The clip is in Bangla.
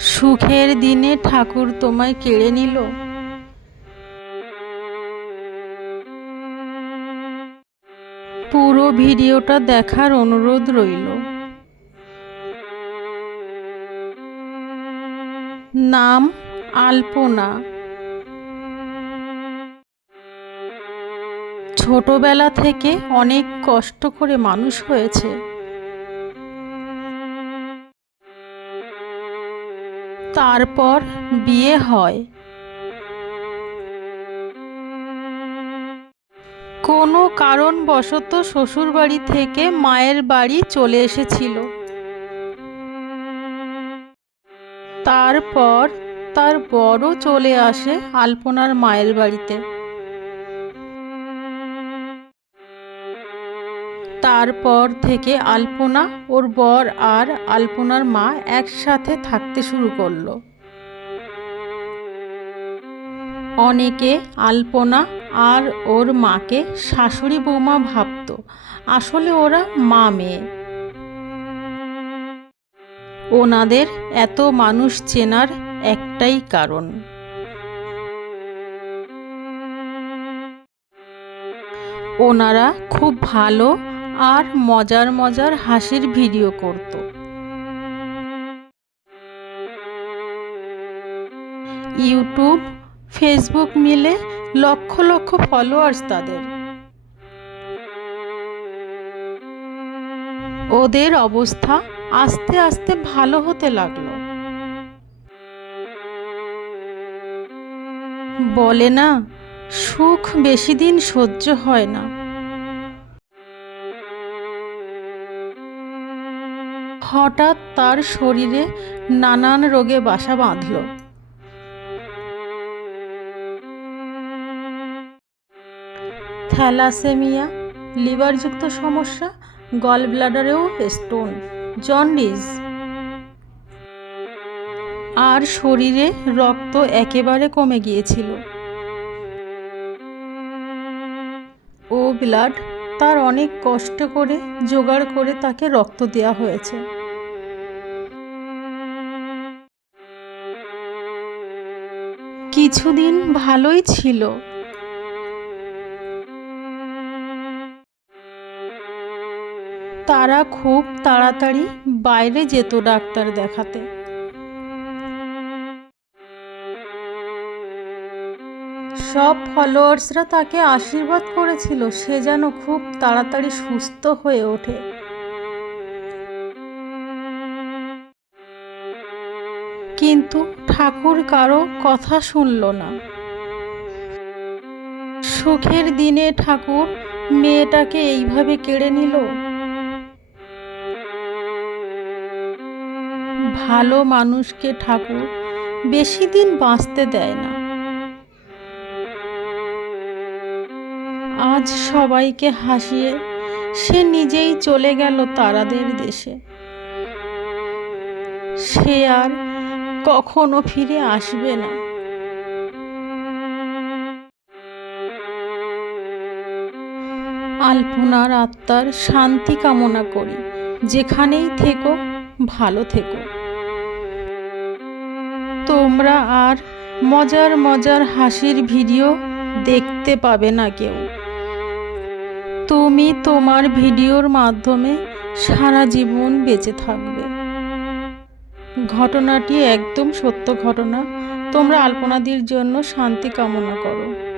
সুখের দিনে ঠাকুর তোমায় কেড়ে নিল। পুরো ভিডিওটা দেখার অনুরোধ রইল। নাম আলপনা। ছোটবেলা থেকে অনেক কষ্ট করে মানুষ হয়েছে। তারপর বিয়ে হয়। কোনো কারণবশত শ্বশুরবাড়ি থেকে মায়ের বাড়ি চলে এসেছিল। তারপর তার বড় চলে আসে আলপনার মায়ের বাড়িতে। তারপর থেকে আলপনা, ওর বর আর আলপনার মা একসাথে থাকতে শুরু করল। অনেকে আলপনা আর ওর মাকে শাশুড়ি বৌমা ভাবত, আসলে ওরা মা মেয়ে। ওনাদের এত মানুষ চেনার একটাই কারণ। ওনারা খুব ভালো আর মজার মজার হাসির ভিডিও করত। ইউটিউব, ফেসবুক মিলে লক্ষ লক্ষ ফলোয়ার্স তাদের। ওদের অবস্থা আস্তে আস্তে ভালো হতে লাগল। বলে না, সুখ বেশি দিন সহ্য হয় না। হঠাৎ তার শরীরে নানান রোগে বাসা বাঁধল। থ্যালাসেমিয়া, লিভারযুক্ত সমস্যা গল ব্লাডারেও স্টোন জন্ডিস আর শরীরে রক্ত একেবারে কমে গিয়েছিল। ও ব্লাড তার অনেক কষ্ট করে, জোগাড় করে তাকে রক্ত দেওয়া হয়েছে। কিছুদিন ভালোই ছিল। তারা খুব তাড়াতাড়ি বাইরে যেত ডাক্তার দেখাতে। সব ফলোয়ার্সরা তাকে আশীর্বাদ করেছিল, সে যেন খুব তাড়াতাড়ি সুস্থ হয়ে ওঠে। কিন্তু ঠাকুর কারও কথা শুনল না। সুখের দিনে ঠাকুর মেয়েটাকে এইভাবে কেড়ে নিল। ভালো মানুষকে ঠাকুর বেশি দিন বাঁচতে দেয় না। আজ সবাইকে হাসিয়ে সে নিজেই চলে গেল তারাদের দেশে। সে আর কখনো ফিরে আসবে না। আলপনার আত্মার শান্তি কামনা করি। যেখানেই থেকো, ভালো থেকো। তোমরা আর মজার মজার হাসির ভিডিও দেখতে পাবে না কেউ। তুমি তোমার ভিডিওর মাধ্যমে সারা জীবন বেঁচে থাকবে। ঘটনাটি একদম সত্য ঘটনা। তোমরা আলপনাদির জন্য শান্তি কামনা করো।